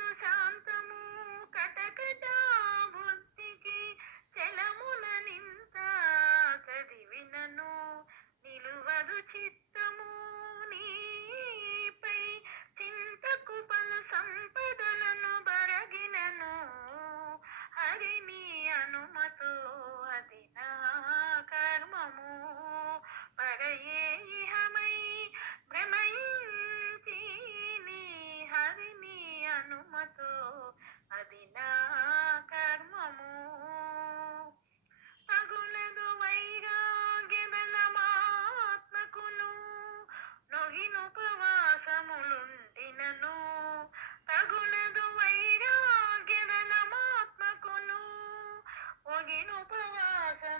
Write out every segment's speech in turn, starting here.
లేదు శాంతము కటకట బుద్ధికి చలముల నింత చదివినను నిలువదు చిత్త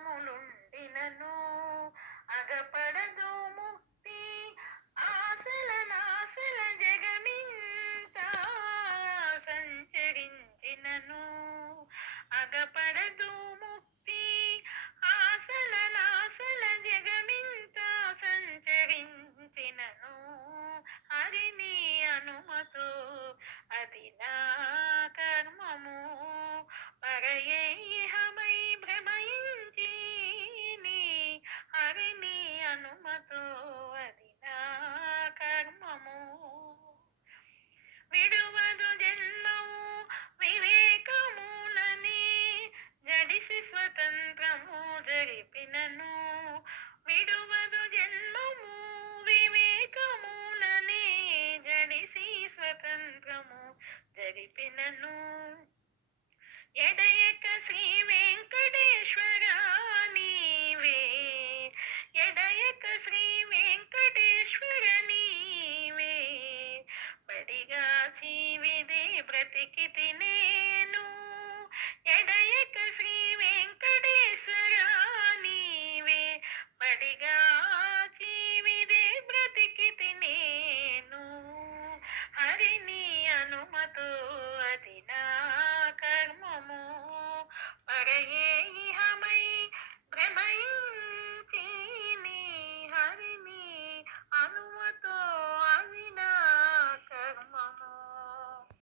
ఒగినుపవాసములుంటినను అగపడదు ముక్తి ఆశల నాశల జగమింత సంచరించినను. అగపడదు ముక్తి ఆశల నాశల జగమింత సంచరించినను. హరిని అనుమతో అది నా కర్మము. పరయ స్వతంత్రము జరిపినను విడువదు జన్మము వివేకములని జడిసి స్వతంత్రము జరిపినను. ఎడయక శ్రీ వెంకటేశ్వర నీవే. ఎడయక శ్రీ వెంకటేశ్వర నీవే. బడిగా జీవిదే బ్రతికి తినే कहे हमें भ्रमई